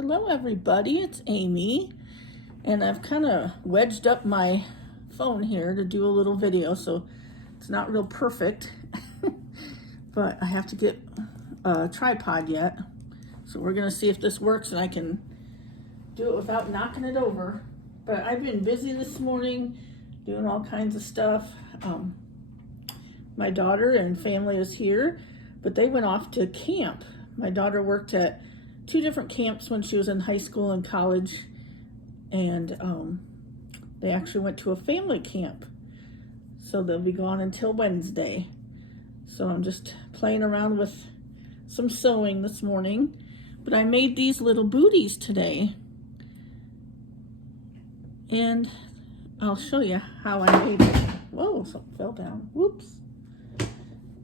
Hello everybody, it's Amy, and I've kind of wedged up my phone here to do a little video, so it's not real perfect, but I have to get a tripod yet, so we're gonna see if this works and I can do it without knocking it over. But I've been busy this morning doing all kinds of stuff. My daughter and family is here, but they went off to camp. My daughter worked at 2 different camps when she was in high school and college, and they actually went to a family camp, so they'll be gone until Wednesday. So I'm just playing around with some sewing this morning, but I made these little booties today, and I'll show you how I made it. Whoa, something fell down. Whoops.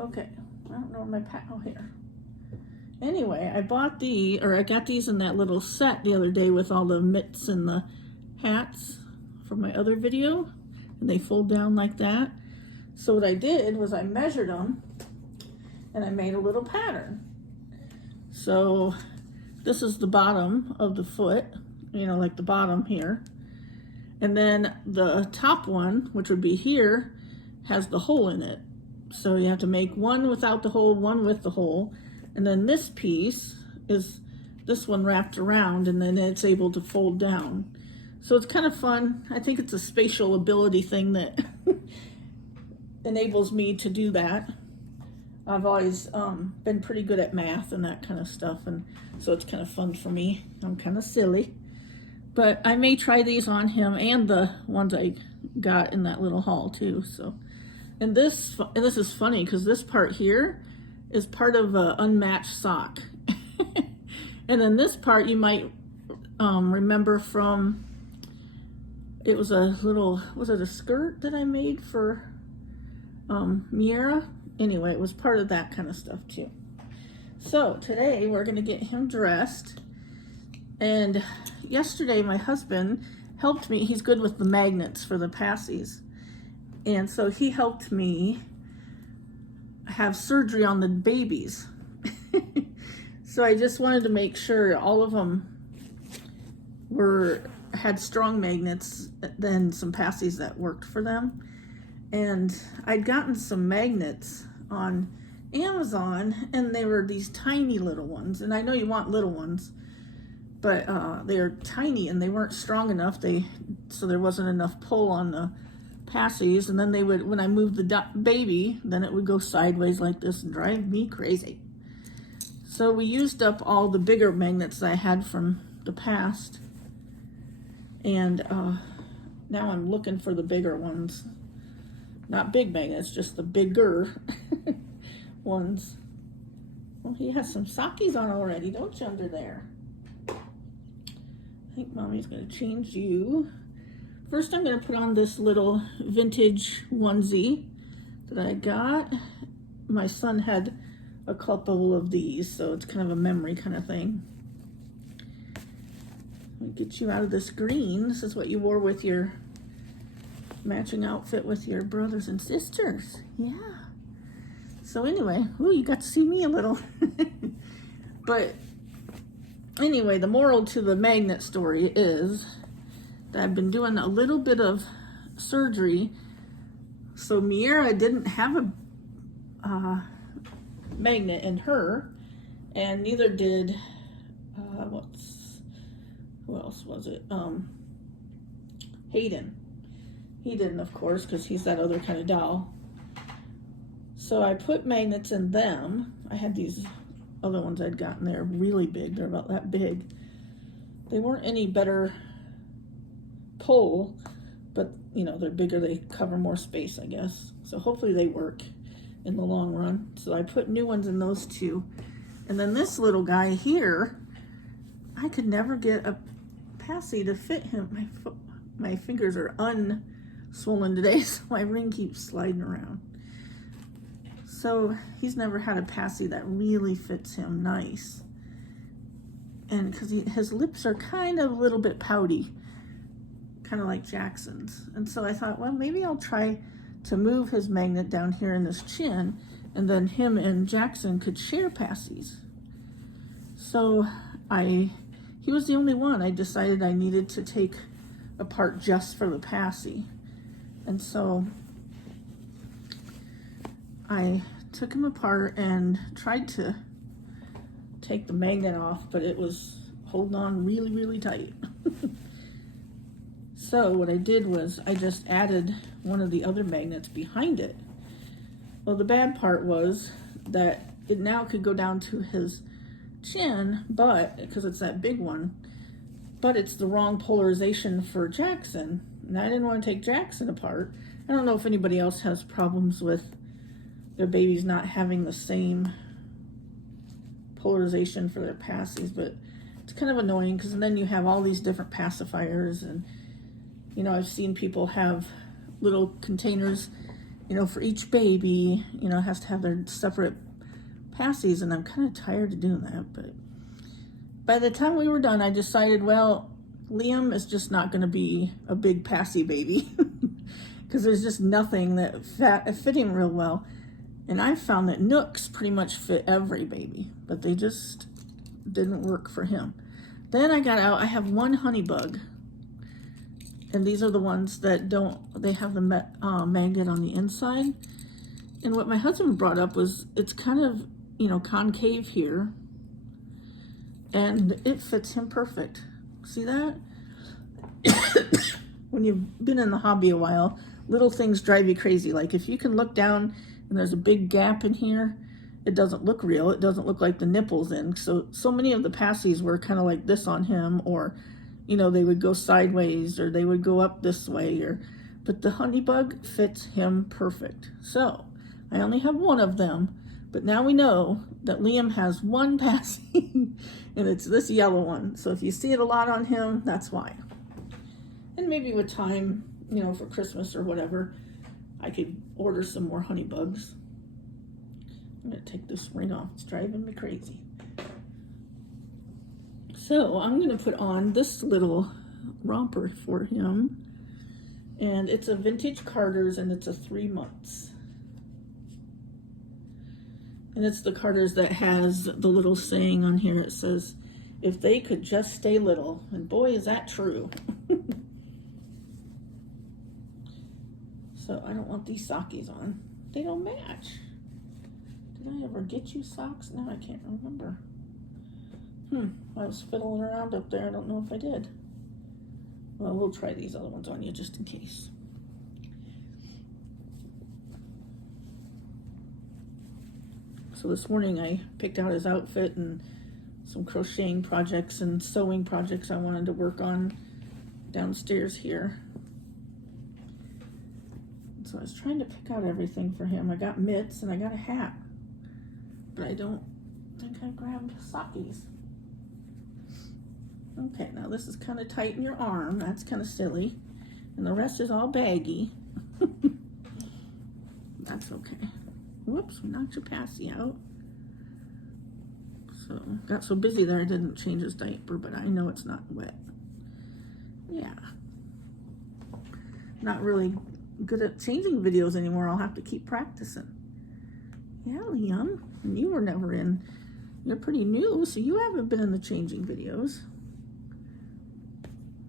Okay, I don't know where my oh, here. Anyway, I got these in that little set the other day with all the mitts and the hats from my other video, and they fold down like that. So what I did was I measured them and I made a little pattern. So this is the bottom of the foot, you know, like the bottom here. And then the top one, which would be here, has the hole in it. So you have to make one without the hole, one with the hole. And then this piece is this one wrapped around, and then it's able to fold down. So it's kind of fun. I think it's a spatial ability thing that enables me to do that. I've always been pretty good at math and that kind of stuff, and so it's kind of fun for me. I'm kind of silly. But I may try these on him and the ones I got in that little haul too. So, and this is funny because this part here is part of an unmatched sock. And then this part you might remember from, it was a little, was it a skirt that I made for Miera? Anyway, it was part of that kind of stuff too. So today we're gonna get him dressed. And yesterday my husband helped me, he's good with the magnets for the passies. And so he helped me have surgery on the babies. So I just wanted to make sure all of them had strong magnets, then some passies that worked for them. And I'd gotten some magnets on Amazon, and they were these tiny little ones. And I know you want little ones, but they're tiny and they weren't strong enough. So there wasn't enough pull on the passies, and then they would, when I moved the baby, then it would go sideways like this and drive me crazy. So we used up all the bigger magnets I had from the past, and now I'm looking for the bigger ones. Not big magnets, just the bigger ones. Well, he has some sockies on already, don't you, under there? I think Mommy's gonna change you. First, I'm going to put on this little vintage onesie that I got. My son had a couple of these, so it's kind of a memory kind of thing. Let me get you out of this green. This is what you wore with your matching outfit with your brothers and sisters. Yeah. So anyway, ooh, you got to see me a little. But anyway, the moral to the magnet story is that I've been doing a little bit of surgery. So Miera didn't have a magnet in her, and neither did who else was it? Hayden. He didn't, of course, because he's that other kind of doll. So I put magnets in them. I had these other ones I'd gotten. They're really big. They're about that big. They weren't any better pull, but you know, they're bigger, they cover more space, I guess. So hopefully they work in the long run. So I put new ones in those 2. And then this little guy here, I could never get a passy to fit him. My fingers are unswollen today, so my ring keeps sliding around. So he's never had a passy that really fits him nice. And because his lips are kind of a little bit pouty, kind of like Jackson's. And so I thought, well, maybe I'll try to move his magnet down here in his chin, and then him and Jackson could share passies. So he he was the only one I decided I needed to take apart just for the passy. And so I took him apart and tried to take the magnet off, but it was holding on really, really tight. So what I did was I just added one of the other magnets behind it. Well, the bad part was that it now could go down to his chin, but because it's that big one, but it's the wrong polarization for Jackson. And I didn't want to take Jackson apart. I don't know if anybody else has problems with their babies not having the same polarization for their passies, but it's kind of annoying because then you have all these different pacifiers, and you know, I've seen people have little containers, you know, for each baby, you know, has to have their separate passies, and I'm kind of tired of doing that. But by the time we were done, I decided, well, Liam is just not going to be a big passy baby because there's just nothing that fit him real well. And I found that Nooks pretty much fit every baby, but they just didn't work for him. Then I got out, I have one honey bug, and these are the ones that they have the magnet on the inside. And what my husband brought up was, it's kind of, you know, concave here, and it fits him perfect. See that? When you've been in the hobby a while, little things drive you crazy. Like if you can look down and there's a big gap in here, it doesn't look real. It doesn't look like the nipple's in. So many of the passies were kind of like this on him, or, you know, they would go sideways or they would go up this way, but the honey-bug fits him perfect. So I only have one of them, but now we know that Liam has one passy and it's this yellow one. So if you see it a lot on him, that's why. And maybe with time, you know, for Christmas or whatever, I could order some more honey bugs. I'm gonna take this ring off, it's driving me crazy. So I'm gonna put on this little romper for him, and it's a vintage Carter's, and it's a 3 months. And it's the Carter's that has the little saying on here. It says, if they could just stay little. And boy, is that true. So I don't want these sockies on. They don't match. Did I ever get you socks? No, I can't remember. I was fiddling around up there. I don't know if I did. Well, we'll try these other ones on you just in case. So this morning I picked out his outfit and some crocheting projects and sewing projects I wanted to work on downstairs here. So I was trying to pick out everything for him. I got mitts and I got a hat, but I don't think I grabbed sockies. Okay, now this is kind of tight in your arm. That's kind of silly. And the rest is all baggy. That's okay. Whoops, we knocked your passy out. So, got so busy there I didn't change his diaper, but I know it's not wet. Yeah. Not really good at changing videos anymore. I'll have to keep practicing. Yeah, Liam, and you were never in. You're pretty new, so you haven't been in the changing videos.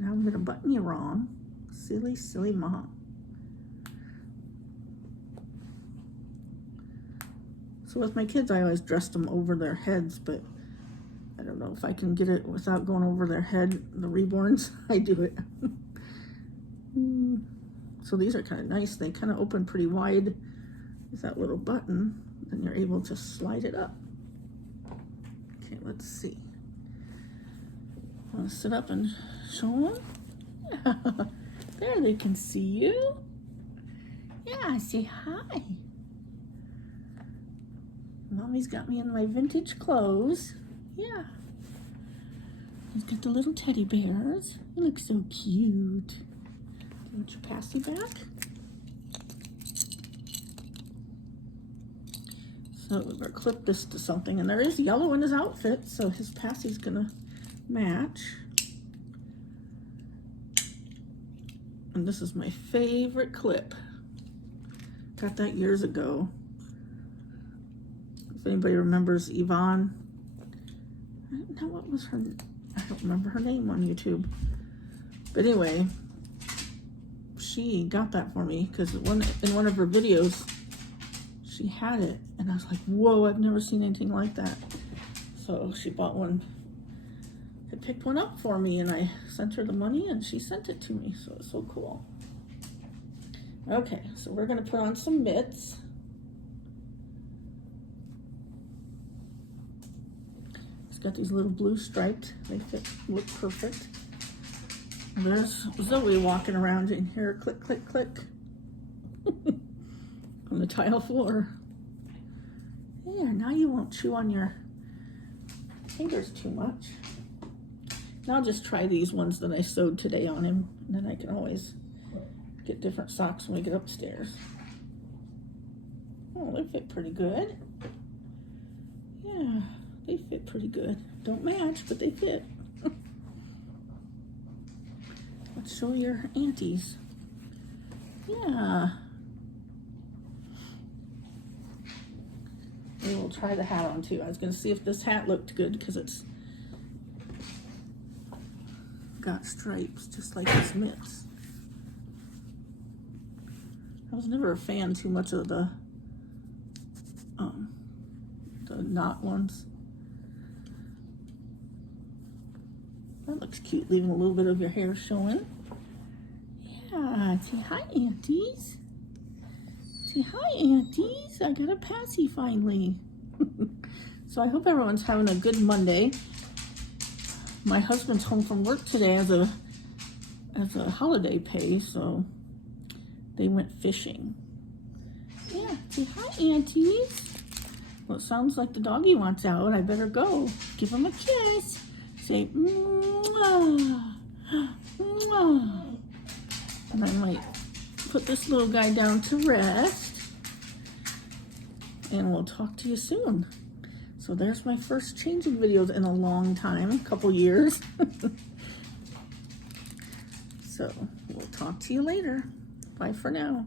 Now I'm gonna button you wrong. Silly, silly mom. So with my kids, I always dressed them over their heads, but I don't know if I can get it without going over their head. The reborns, I do it. So these are kind of nice. They kind of open pretty wide with that little button, and you're able to slide it up. Okay, let's see. Want to sit up and show them? Yeah. There, they can see you. Yeah, say hi. Mommy's got me in my vintage clothes. Yeah. He's got the little teddy bears. You look so cute. Want your passy back? So we're gonna clip this to something, and there is yellow in his outfit, so his passy's gonna match. And this is my favorite clip. Got that years ago. If anybody remembers Yvonne, I don't know what was her, I don't remember her name on YouTube. But anyway, she got that for me because in one of her videos, she had it. And I was like, whoa, I've never seen anything like that. So she bought one, had picked one up for me, and I sent her the money and she sent it to me. So it's so cool. Okay, so we're gonna put on some mitts. It's got these little blue striped, they look perfect. And there's Zoe walking around in here, click, click, click, on the tile floor. Yeah, now you won't chew on your fingers too much. And I'll just try these ones that I sewed today on him, and then I can always get different socks when we get upstairs. Oh, they fit pretty good. Yeah, they fit pretty good. Don't match, but they fit. Let's show your aunties. Yeah. We will try the hat on too. I was going to see if this hat looked good because it's got stripes just like his mitts. I was never a fan too much of the knot ones. That looks cute, leaving a little bit of your hair showing. Yeah, say hi, aunties. Say hi, aunties. I got a passy finally. So I hope everyone's having a good Monday. My husband's home from work today as a holiday pay, so they went fishing. Yeah, say hi, aunties. Well, it sounds like the doggy wants out. I better go. Give him a kiss. Say, mwah, mwah. And I might put this little guy down to rest. And we'll talk to you soon. So there's my first changing videos in a long time, a couple years. So we'll talk to you later. Bye for now.